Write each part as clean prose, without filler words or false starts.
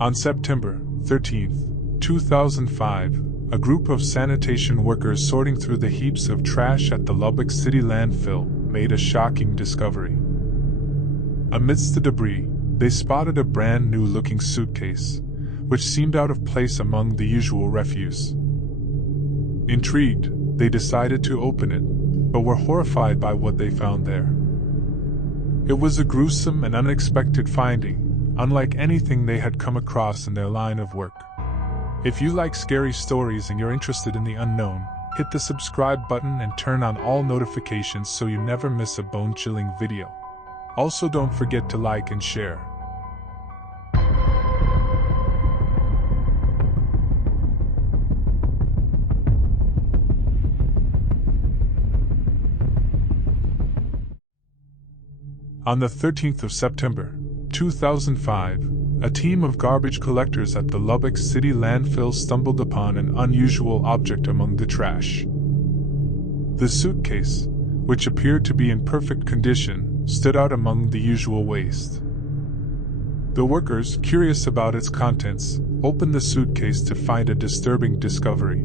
On September 13, 2005, a group of sanitation workers sorting through the heaps of trash at the Lubbock City landfill made a shocking discovery. Amidst the debris, they spotted a brand new looking suitcase, which seemed out of place among the usual refuse. Intrigued, they decided to open it, but were horrified by what they found there. It was a gruesome and unexpected finding, unlike anything they had come across in their line of work. If you like scary stories and you're interested in the unknown, hit the subscribe button and turn on all notifications so you never miss a bone-chilling video. Also, don't forget to like and share. On the 13th of September, 2005, a team of garbage collectors at the Lubbock City landfill stumbled upon an unusual object among the trash. The suitcase, which appeared to be in perfect condition, stood out among the usual waste. The workers, curious about its contents, opened the suitcase to find a disturbing discovery.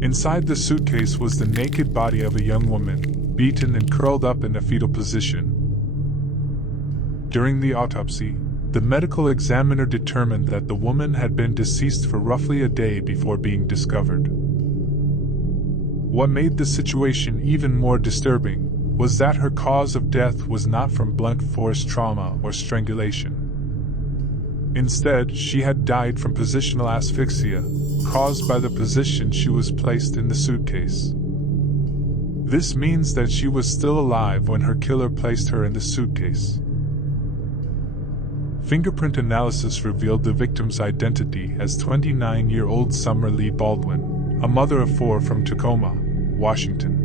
Inside the suitcase was the naked body of a young woman, beaten and curled up in a fetal position. During the autopsy, the medical examiner determined that the woman had been deceased for roughly a day before being discovered. What made the situation even more disturbing was that her cause of death was not from blunt force trauma or strangulation. Instead, she had died from positional asphyxia, caused by the position she was placed in the suitcase. This means that she was still alive when her killer placed her in the suitcase. Fingerprint analysis revealed the victim's identity as 29-year-old Summer Lee Baldwin, a mother of 4 from Tacoma, Washington.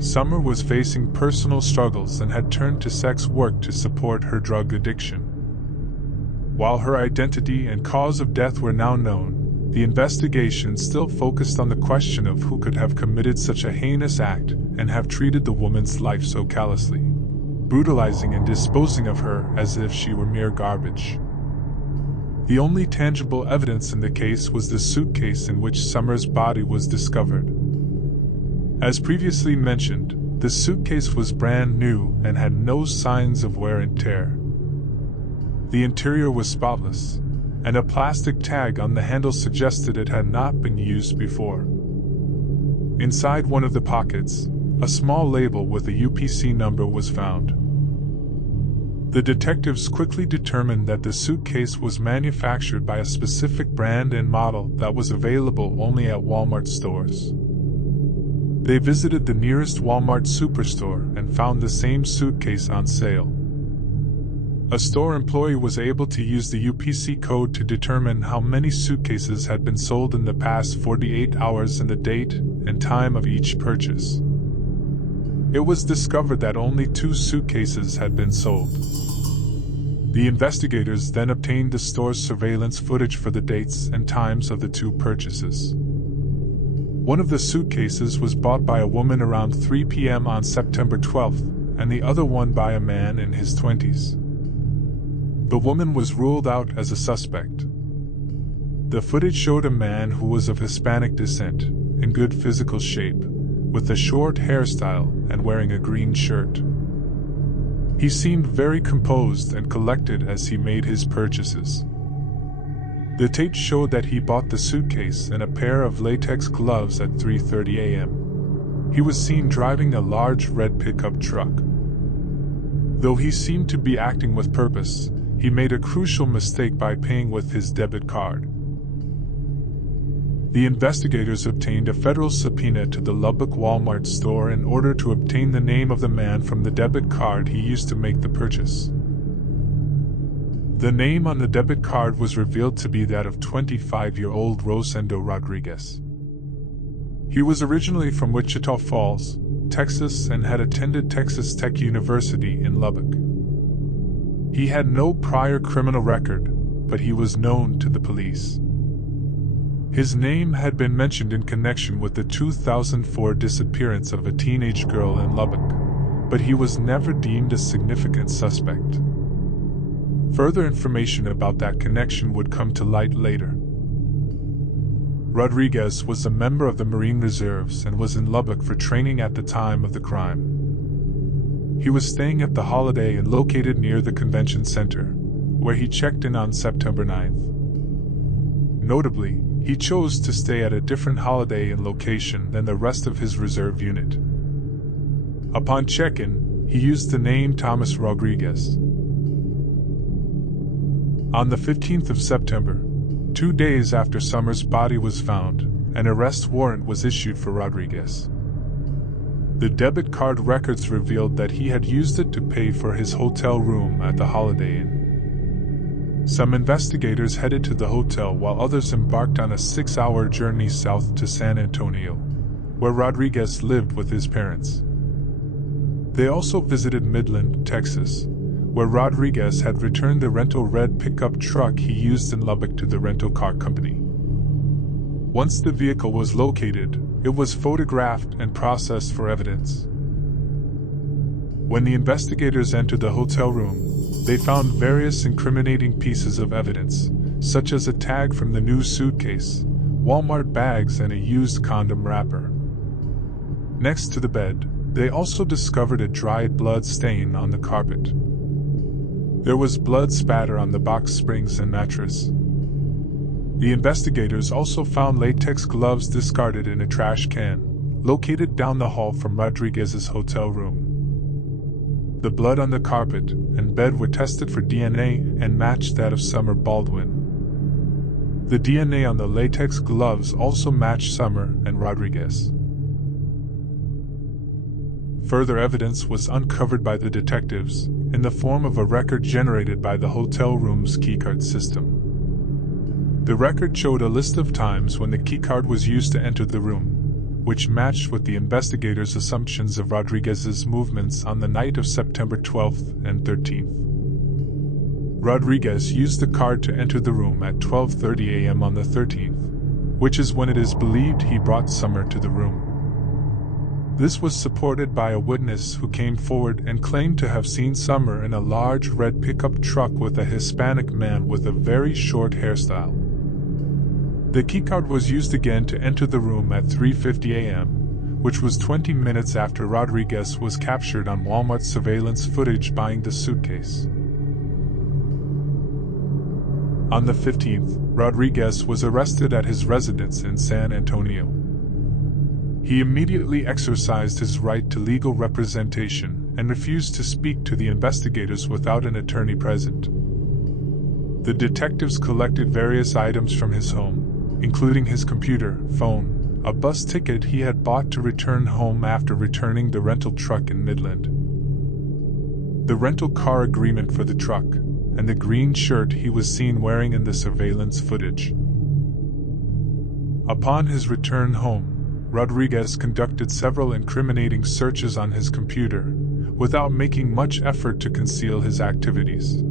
Summer was facing personal struggles and had turned to sex work to support her drug addiction. While her identity and cause of death were now known, the investigation still focused on the question of who could have committed such a heinous act and have treated the woman's life so callously, brutalizing and disposing of her as if she were mere garbage. The only tangible evidence in the case was the suitcase in which Summer's body was discovered. As previously mentioned, the suitcase was brand new and had no signs of wear and tear. The interior was spotless, and a plastic tag on the handle suggested it had not been used before. Inside one of the pockets, a small label with a UPC number was found. The detectives quickly determined that the suitcase was manufactured by a specific brand and model that was available only at Walmart stores. They visited the nearest Walmart superstore and found the same suitcase on sale. A store employee was able to use the UPC code to determine how many suitcases had been sold in the past 48 hours and the date and time of each purchase. It was discovered that only 2 suitcases had been sold. The investigators then obtained the store's surveillance footage for the dates and times of the 2 purchases. One of the suitcases was bought by a woman around 3 p.m. on September 12th, and the other one by a man in his 20s. The woman was ruled out as a suspect. The footage showed a man who was of Hispanic descent, in good physical shape, with a short hairstyle and wearing a green shirt. He seemed very composed and collected as he made his purchases. The tape showed that he bought the suitcase and a pair of latex gloves at 3:30 a.m. He was seen driving a large red pickup truck. Though he seemed to be acting with purpose, he made a crucial mistake by paying with his debit card. The investigators obtained a federal subpoena to the Lubbock Walmart store in order to obtain the name of the man from the debit card he used to make the purchase. The name on the debit card was revealed to be that of 25-year-old Rosendo Rodriguez. He was originally from Wichita Falls, Texas, and had attended Texas Tech University in Lubbock. He had no prior criminal record, but he was known to the police. His name had been mentioned in connection with the 2004 disappearance of a teenage girl in Lubbock, but he was never deemed a significant suspect. Further information about that connection would come to light later. Rodriguez was a member of the Marine Reserves and was in Lubbock for training at the time of the crime. He was staying at the Holiday Inn located near the convention center, where he checked in on September 9th. Notably, he chose to stay at a different Holiday Inn location than the rest of his reserve unit. Upon check-in, he used the name Thomas Rodriguez. On the 15th of September, 2 days after Summer's body was found, an arrest warrant was issued for Rodriguez. The debit card records revealed that he had used it to pay for his hotel room at the Holiday Inn. Some investigators headed to the hotel while others embarked on a 6-hour journey south to San Antonio, where Rodriguez lived with his parents. They also visited Midland, Texas, where Rodriguez had returned the rental red pickup truck he used in Lubbock to the rental car company. Once the vehicle was located, it was photographed and processed for evidence. When the investigators entered the hotel room, they found various incriminating pieces of evidence, such as a tag from the new Suitcase, Walmart bags, and a used condom wrapper. Next to the bed, they also discovered a dried blood stain on the carpet. There was blood spatter on the box springs and mattress. The investigators also found latex gloves discarded in a trash can, located down the hall from Rodriguez's hotel room. The blood on the carpet and bed were tested for DNA and matched that of Summer Baldwin. The DNA on the latex gloves also matched Summer and Rodriguez. Further evidence was uncovered by the detectives, in the form of a record generated by the hotel room's keycard system. The record showed a list of times when the keycard was used to enter the room, which matched with the investigators' assumptions of Rodriguez's movements on the night of September 12th and 13th. Rodriguez used the card to enter the room at 12:30 a.m. on the 13th, which is when it is believed he brought Summer to the room. This was supported by a witness who came forward and claimed to have seen Summer in a large red pickup truck with a Hispanic man with a very short hairstyle. The keycard was used again to enter the room at 3:50 a.m., which was 20 minutes after Rodriguez was captured on Walmart surveillance footage buying the suitcase. On the 15th, Rodriguez was arrested at his residence in San Antonio. He immediately exercised his right to legal representation and refused to speak to the investigators without an attorney present. The detectives collected various items from his home, including his computer, phone, a bus ticket he had bought to return home after returning the rental truck in Midland, the rental car agreement for the truck, and the green shirt he was seen wearing in the surveillance footage. Upon his return home, Rodriguez conducted several incriminating searches on his computer, without making much effort to conceal his activities.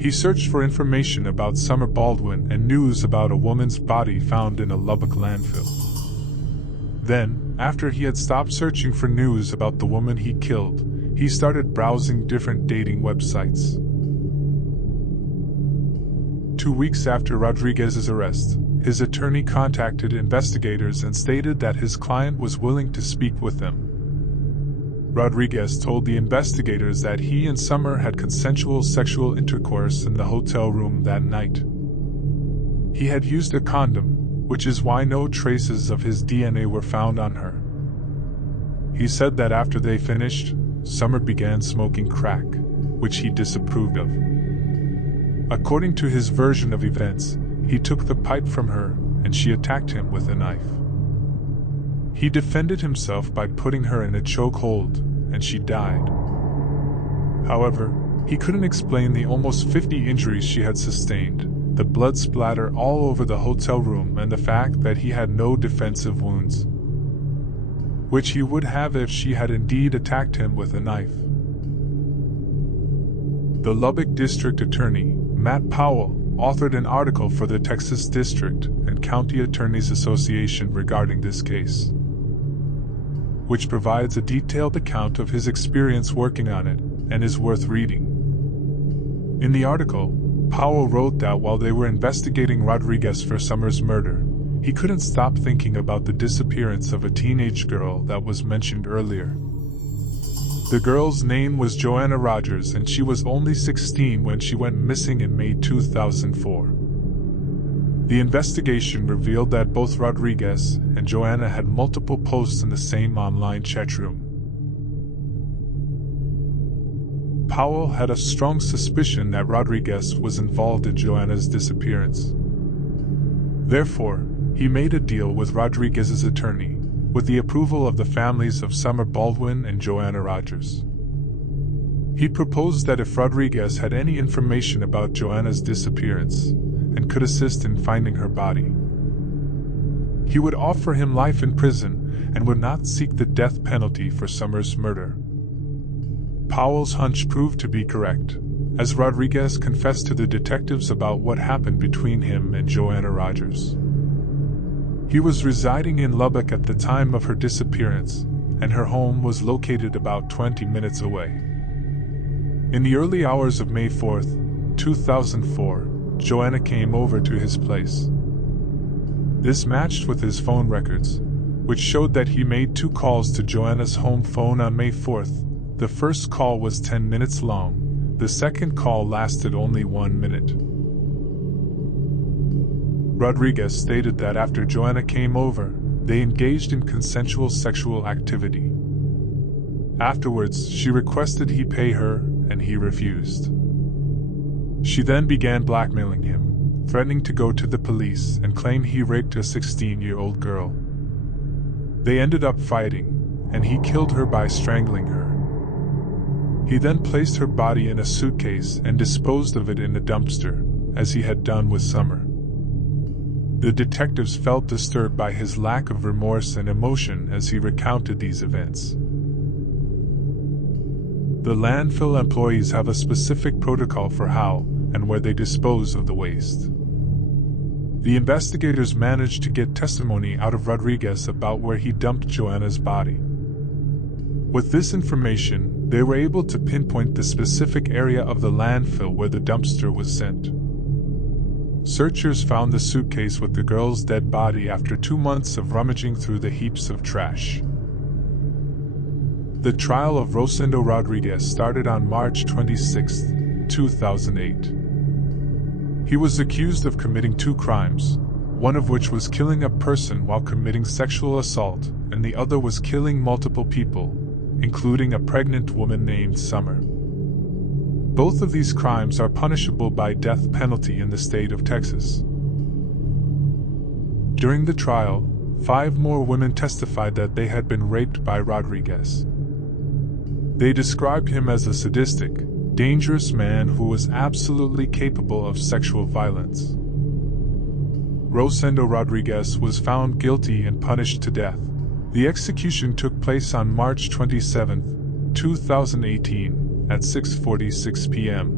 He searched for information about Summer Baldwin and news about a woman's body found in a Lubbock landfill. Then, after he had stopped searching for news about the woman he killed, he started browsing different dating websites. 2 weeks after Rodriguez's arrest, his attorney contacted investigators and stated that his client was willing to speak with them. Rodriguez told the investigators that he and Summer had consensual sexual intercourse in the hotel room that night. He had used a condom, which is why no traces of his DNA were found on her. He said that after they finished, Summer began smoking crack, which he disapproved of. According to his version of events, he took the pipe from her, and she attacked him with a knife. He defended himself by putting her in a chokehold, and she died. However, he couldn't explain the almost 50 injuries she had sustained, the blood splatter all over the hotel room, and the fact that he had no defensive wounds, which he would have if she had indeed attacked him with a knife. The Lubbock District Attorney, Matt Powell, authored an article for the Texas District and County Attorneys Association regarding this case, which provides a detailed account of his experience working on it and is worth reading. In the article, Powell wrote that while they were investigating Rodriguez for Summers' murder, he couldn't stop thinking about the disappearance of a teenage girl that was mentioned earlier. The girl's name was Joanna Rogers, and she was only 16 when she went missing in May 2004. The investigation revealed that both Rodriguez and Joanna had multiple posts in the same online chat room. Powell had a strong suspicion that Rodriguez was involved in Joanna's disappearance. Therefore, he made a deal with Rodriguez's attorney, with the approval of the families of Summer Baldwin and Joanna Rogers. He proposed that if Rodriguez had any information about Joanna's disappearance and could assist in finding her body, he would offer him life in prison and would not seek the death penalty for Summer's murder. Powell's hunch proved to be correct, as Rodriguez confessed to the detectives about what happened between him and Joanna Rogers. He was residing in Lubbock at the time of her disappearance, and her home was located about 20 minutes away. In the early hours of May 4, 2004, Joanna came over to his place. This matched with his phone records, which showed that he made 2 calls to Joanna's home phone on May 4th. The first call was 10 minutes long, the second call lasted only 1 minute. Rodriguez stated that after Joanna came over, they engaged in consensual sexual activity. Afterwards, she requested he pay her, and he refused. She then began blackmailing him, threatening to go to the police and claim he raped a 16-year-old girl. They ended up fighting, and he killed her by strangling her. He then placed her body in a suitcase and disposed of it in a dumpster, as he had done with Summer. The detectives felt disturbed by his lack of remorse and emotion as he recounted these events. The landfill employees have a specific protocol for how and where they dispose of the waste. The investigators managed to get testimony out of Rodriguez about where he dumped Joanna's body. With this information, they were able to pinpoint the specific area of the landfill where the dumpster was sent. Searchers found the suitcase with the girl's dead body after 2 months of rummaging through the heaps of trash. The trial of Rosendo Rodriguez started on March 26, 2008. He was accused of committing 2 crimes, one of which was killing a person while committing sexual assault, and the other was killing multiple people, including a pregnant woman named Summer. Both of these crimes are punishable by death penalty in the state of Texas. During the trial, 5 more women testified that they had been raped by Rodriguez. They described him as a sadistic, dangerous man who was absolutely capable of sexual violence. Rosendo Rodriguez was found guilty and punished to death. The execution took place on March 27, 2018, at 6:46 p.m.